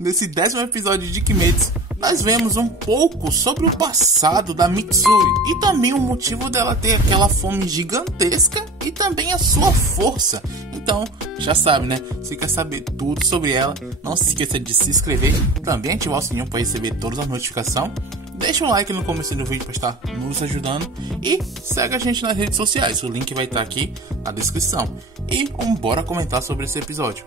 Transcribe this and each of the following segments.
Nesse 10º episódio de Kimetsu, nós vemos um pouco sobre o passado da Mitsuri e também o motivo dela ter aquela fome gigantesca e também a sua força. Então, já sabe, né? Se quer saber tudo sobre ela, não se esqueça de se inscrever, também ativar o sininho para receber todas as notificações. Deixa um like no começo do vídeo para estar nos ajudando e segue a gente nas redes sociais, o link vai estar aqui na descrição. E bora comentar sobre esse episódio.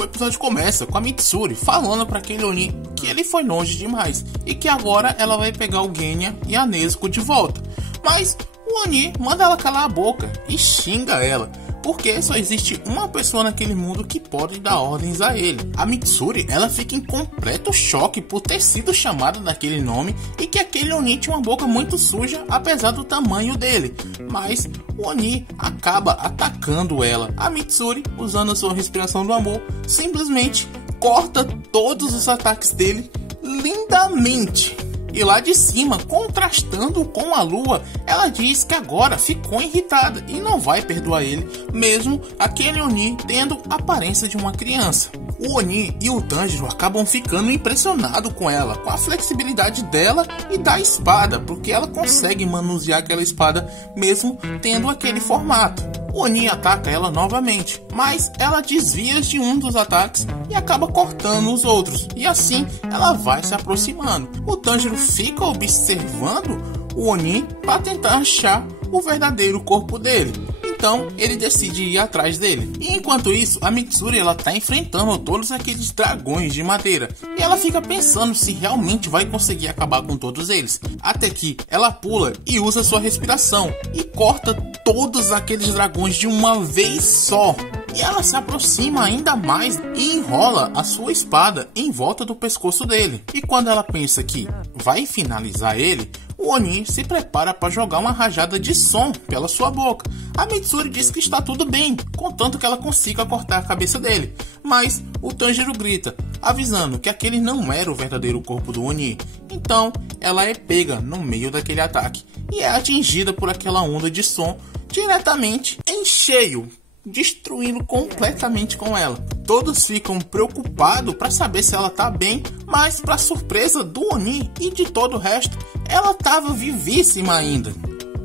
O episódio começa com a Mitsuri falando para aquele Oni que ele foi longe demais e que agora ela vai pegar o Genya e a Nezuko de volta. Mas o Oni manda ela calar a boca e xinga ela, porque só existe uma pessoa naquele mundo que pode dar ordens a ele. A Mitsuri, ela fica em completo choque por ter sido chamada daquele nome e que aquele Oni tinha uma boca muito suja, apesar do tamanho dele. Mas o Oni acaba atacando ela. A Mitsuri, usando a sua respiração do amor, simplesmente corta todos os ataques dele lindamente. E lá de cima, contrastando com a lua, ela diz que agora ficou irritada e não vai perdoar ele, mesmo aquele Oni tendo a aparência de uma criança. O Oni e o Tanjiro acabam ficando impressionados com ela, com a flexibilidade dela e da espada, porque ela consegue manusear aquela espada mesmo tendo aquele formato. O Oni ataca ela novamente, mas ela desvia de um dos ataques e acaba cortando os outros, e assim ela vai se aproximando. O Tanjiro fica observando o Oni para tentar achar o verdadeiro corpo dele. Então ele decide ir atrás dele. E enquanto isso, a Mitsuri ela tá enfrentando todos aqueles dragões de madeira. E ela fica pensando se realmente vai conseguir acabar com todos eles. Até que ela pula e usa sua respiração e corta todos aqueles dragões de uma vez só. E ela se aproxima ainda mais e enrola a sua espada em volta do pescoço dele. E quando ela pensa que vai finalizar ele, o Oni se prepara para jogar uma rajada de som pela sua boca. A Mitsuri diz que está tudo bem, contanto que ela consiga cortar a cabeça dele. Mas o Tanjiro grita, avisando que aquele não era o verdadeiro corpo do Oni. Então ela é pega no meio daquele ataque e é atingida por aquela onda de som diretamente em cheio, destruindo completamente com ela. Todos ficam preocupados para saber se ela tá bem, mas para surpresa do Oni e de todo o resto, ela estava vivíssima ainda.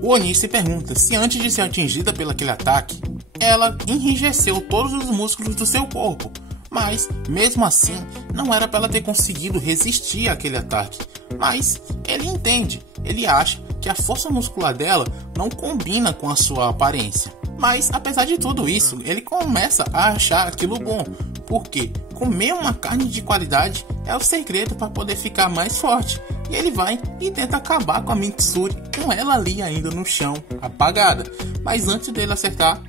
O Oni se pergunta se antes de ser atingida pelo aquele ataque, ela enrijeceu todos os músculos do seu corpo, mas mesmo assim não era para ela ter conseguido resistir àquele ataque. Mas ele entende, ele acha que a força muscular dela não combina com a sua aparência. Mas apesar de tudo isso, ele começa a achar aquilo bom, porque comer uma carne de qualidade é o segredo para poder ficar mais forte. E ele vai e tenta acabar com a Mitsuri, com ela ali ainda no chão, apagada. Mas antes dele acertar,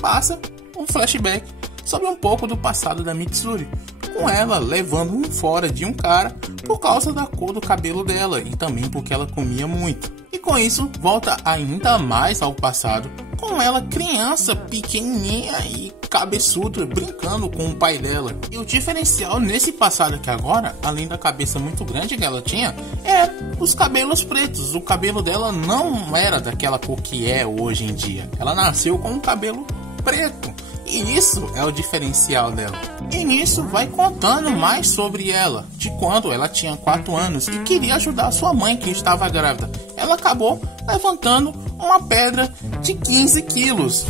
passa um flashback sobre um pouco do passado da Mitsuri, com ela levando um fora de um cara por causa da cor do cabelo dela e também porque ela comia muito. E com isso, volta ainda mais ao passado, com ela criança pequenininha e cabeçuda brincando com o pai dela. E o diferencial nesse passado aqui agora, além da cabeça muito grande que ela tinha, é os cabelos pretos. O cabelo dela não era daquela cor que é hoje em dia. Ela nasceu com um cabelo preto. E isso é o diferencial dela. E nisso vai contando mais sobre ela, de quando ela tinha 4 anos e queria ajudar sua mãe que estava grávida. Ela acabou levantando uma pedra de 15 quilos.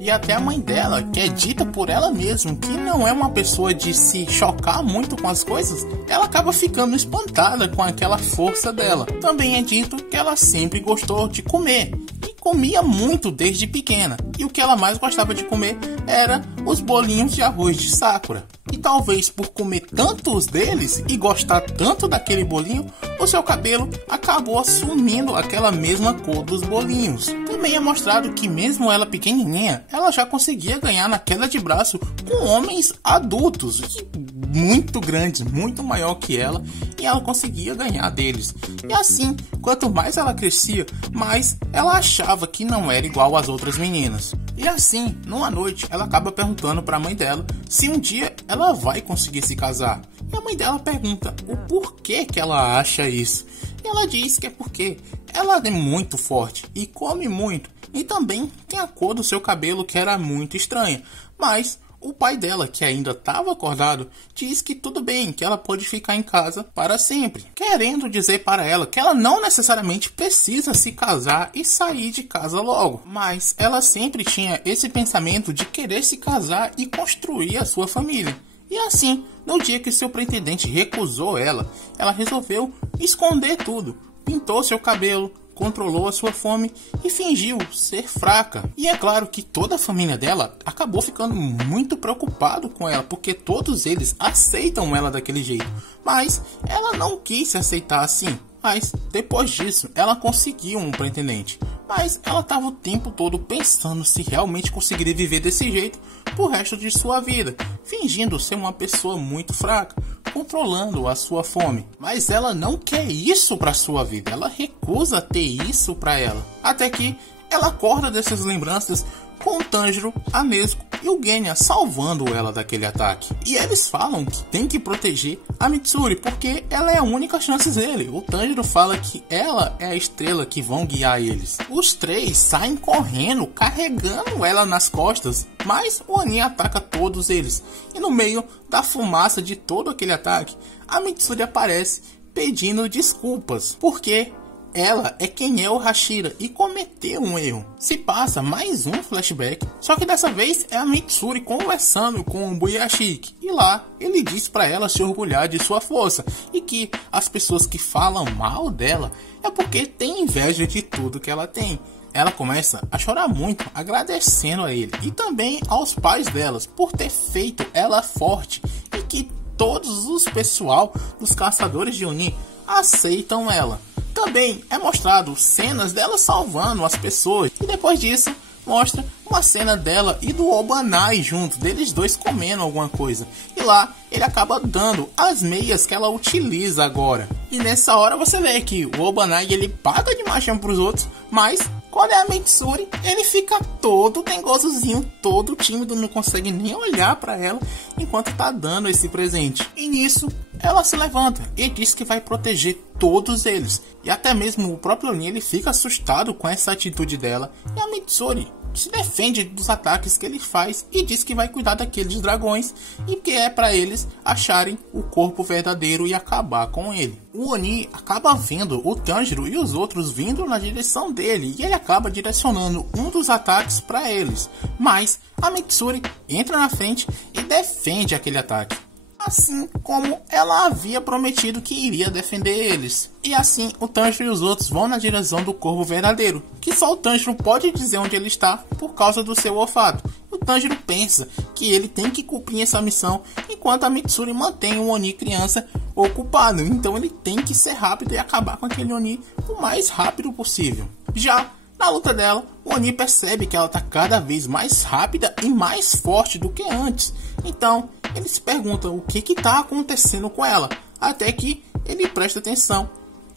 E até a mãe dela, que é dita por ela mesma que não é uma pessoa de se chocar muito com as coisas, ela acaba ficando espantada com aquela força dela. Também é dito que ela sempre gostou de comer. Comia muito desde pequena, e o que ela mais gostava de comer era os bolinhos de arroz de Sakura. E talvez por comer tantos deles e gostar tanto daquele bolinho, o seu cabelo acabou assumindo aquela mesma cor dos bolinhos. Também é mostrado que mesmo ela pequenininha, ela já conseguia ganhar na queda de braço com homens adultos, muito grandes, muito maior que ela, e ela conseguia ganhar deles. E assim, quanto mais ela crescia, mais ela achava que não era igual às outras meninas. E assim, numa noite, ela acaba perguntando para a mãe dela se um dia ela vai conseguir se casar. E a mãe dela pergunta o porquê que ela acha isso. E ela diz que é porque ela é muito forte e come muito. E também tem a cor do seu cabelo que era muito estranha. Mas o pai dela, que ainda estava acordado, diz que tudo bem, que ela pode ficar em casa para sempre, querendo dizer para ela que ela não necessariamente precisa se casar e sair de casa logo, mas ela sempre tinha esse pensamento de querer se casar e construir a sua família. E assim, no dia que seu pretendente recusou ela resolveu esconder tudo, pintou seu cabelo, controlou a sua fome e fingiu ser fraca. E é claro que toda a família dela acabou ficando muito preocupado com ela, porque todos eles aceitam ela daquele jeito, mas ela não quis se aceitar assim. Mas depois disso ela conseguiu um pretendente, mas ela estava o tempo todo pensando se realmente conseguiria viver desse jeito pro resto de sua vida, fingindo ser uma pessoa muito fraca, controlando a sua fome. Mas ela não quer isso para sua vida, ela recusa ter isso para ela. Até que ela acorda dessas lembranças com o Tanjiro, a Nezuko e o Genya salvando ela daquele ataque. E eles falam que tem que proteger a Mitsuri porque ela é a única chance dele. O Tanjiro fala que ela é a estrela que vão guiar eles. Os três saem correndo, carregando ela nas costas, mas o Oni ataca todos eles. E no meio da fumaça de todo aquele ataque, a Mitsuri aparece pedindo desculpas, porque ela é quem é o Hashira e cometeu um erro. Se passa mais um flashback, só que dessa vez é a Mitsuri conversando com o Buyashiki. E lá ele diz para ela se orgulhar de sua força e que as pessoas que falam mal dela é porque tem inveja de tudo que ela tem. Ela começa a chorar muito, agradecendo a ele e também aos pais delas por ter feito ela forte e que todos os pessoal dos caçadores de Oni aceitam ela. Também é mostrado cenas dela salvando as pessoas. E depois disso, mostra uma cena dela e do Obanai junto, deles dois comendo alguma coisa. E lá, ele acaba dando as meias que ela utiliza agora. E nessa hora você vê que o Obanai, ele paga de machão pros outros, mas quando é a Mitsuri, ele fica todo dengosozinho, todo tímido, não consegue nem olhar pra ela enquanto tá dando esse presente. E nisso, ela se levanta e diz que vai proteger todos eles. E até mesmo o próprio Oni, ele fica assustado com essa atitude dela. E a Mitsuri se defende dos ataques que ele faz e diz que vai cuidar daqueles dragões e que é para eles acharem o corpo verdadeiro e acabar com ele. O Oni acaba vendo o Tanjiro e os outros vindo na direção dele e ele acaba direcionando um dos ataques para eles, mas a Mitsuri entra na frente e defende aquele ataque, assim como ela havia prometido que iria defender eles. E assim o Tanjiro e os outros vão na direção do corvo verdadeiro, que só o Tanjiro pode dizer onde ele está por causa do seu olfato. O Tanjiro pensa que ele tem que cumprir essa missão, enquanto a Mitsuri mantém o Oni criança ocupado. Então ele tem que ser rápido e acabar com aquele Oni o mais rápido possível. Já na luta dela, o Oni percebe que ela está cada vez mais rápida e mais forte do que antes. Então ele se pergunta o que está acontecendo com ela, até que ele presta atenção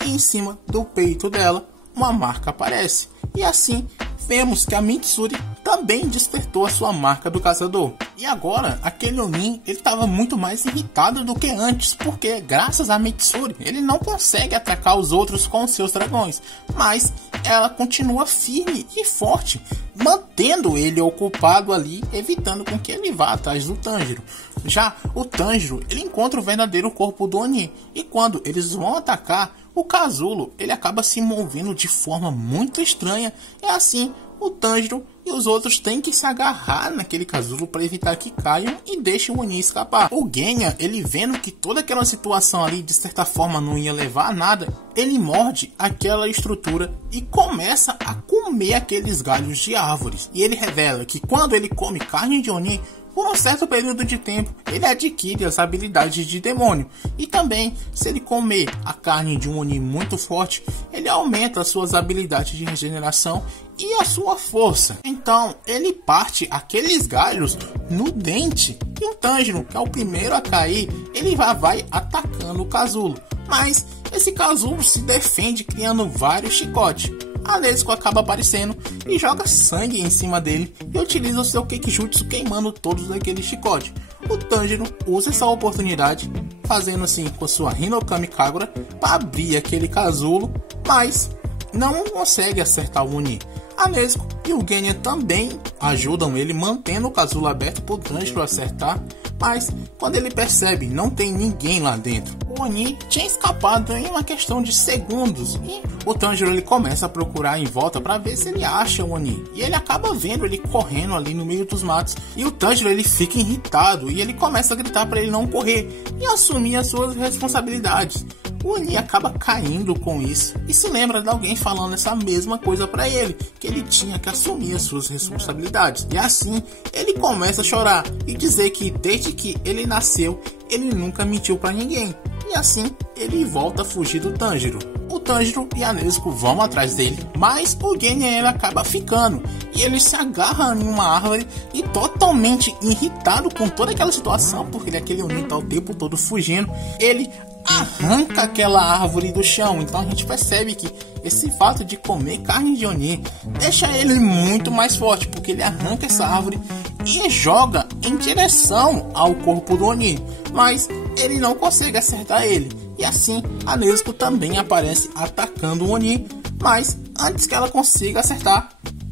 e em cima do peito dela uma marca aparece. E assim vemos que a Mitsuri também despertou a sua marca do caçador. E agora aquele Oni, ele estava muito mais irritado do que antes, porque graças a Mitsuri ele não consegue atacar os outros com seus dragões, mas ela continua firme e forte, mantendo ele ocupado ali, evitando com que ele vá atrás do Tanjiro. Já o Tanjiro, ele encontra o verdadeiro corpo do Oni, e quando eles vão atacar, o casulo, ele acaba se movendo de forma muito estranha. É assim, o Tanjiro e os outros têm que se agarrar naquele casulo para evitar que caiam e deixem o Oni escapar. O Genya, ele vendo que toda aquela situação ali de certa forma não ia levar a nada, ele morde aquela estrutura e começa a comer aqueles galhos de árvores. E ele revela que quando ele come carne de Oni, por um certo período de tempo, ele adquire as habilidades de demônio. E também, se ele comer a carne de um Oni muito forte, ele aumenta as suas habilidades de regeneração e a sua força. Então, ele parte aqueles galhos no dente. E o Tanjiro, que é o primeiro a cair, ele vai atacando o casulo. Mas esse casulo se defende criando vários chicotes. A Nezuko acaba aparecendo e joga sangue em cima dele e utiliza o seu Kekijutsu queimando todos aquele chicote. O Tanjiro usa essa oportunidade, fazendo assim com sua Hinokami Kagura para abrir aquele casulo, mas não consegue acertar o Oni. A Nezuko e o Genya também ajudam ele, mantendo o casulo aberto pro Tanjiro acertar. Mas quando ele percebe não tem ninguém lá dentro, o Oni tinha escapado em uma questão de segundos, e o Tanjiro ele começa a procurar em volta para ver se ele acha o Oni, e ele acaba vendo ele correndo ali no meio dos matos, e o Tanjiro ele fica irritado e ele começa a gritar para ele não correr e assumir as suas responsabilidades. O Oni acaba caindo com isso e se lembra de alguém falando essa mesma coisa para ele, que ele tinha que assumir as suas responsabilidades. E assim, ele começa a chorar e dizer que desde que ele nasceu, ele nunca mentiu para ninguém. E assim, ele volta a fugir do Tanjiro. O Tanjiro e a Nezuko vão atrás dele, mas o Genya ele acaba ficando. E ele se agarra em uma árvore e totalmente irritado com toda aquela situação, porque ele é aquele Oni tá o tempo todo fugindo, ele arranca aquela árvore do chão. Então a gente percebe que esse fato de comer carne de Oni deixa ele muito mais forte, porque ele arranca essa árvore e joga em direção ao corpo do Oni, mas ele não consegue acertar ele. E assim a Nezuko também aparece atacando o Oni, mas antes que ela consiga acertar,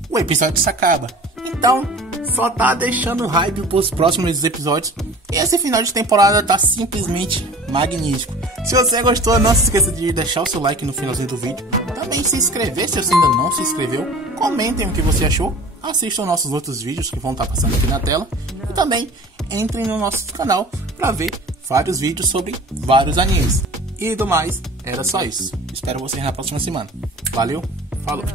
o episódio se acaba. Então só tá deixando hype pros próximos episódios. E esse final de temporada tá simplesmente magnífico. Se você gostou, não se esqueça de deixar o seu like no finalzinho do vídeo. Também se inscrever se você ainda não se inscreveu. Comentem o que você achou. Assistam nossos outros vídeos que vão estar passando aqui na tela. E também entrem no nosso canal para ver vários vídeos sobre vários animes. E do mais, era só isso. Espero vocês na próxima semana. Valeu, falou!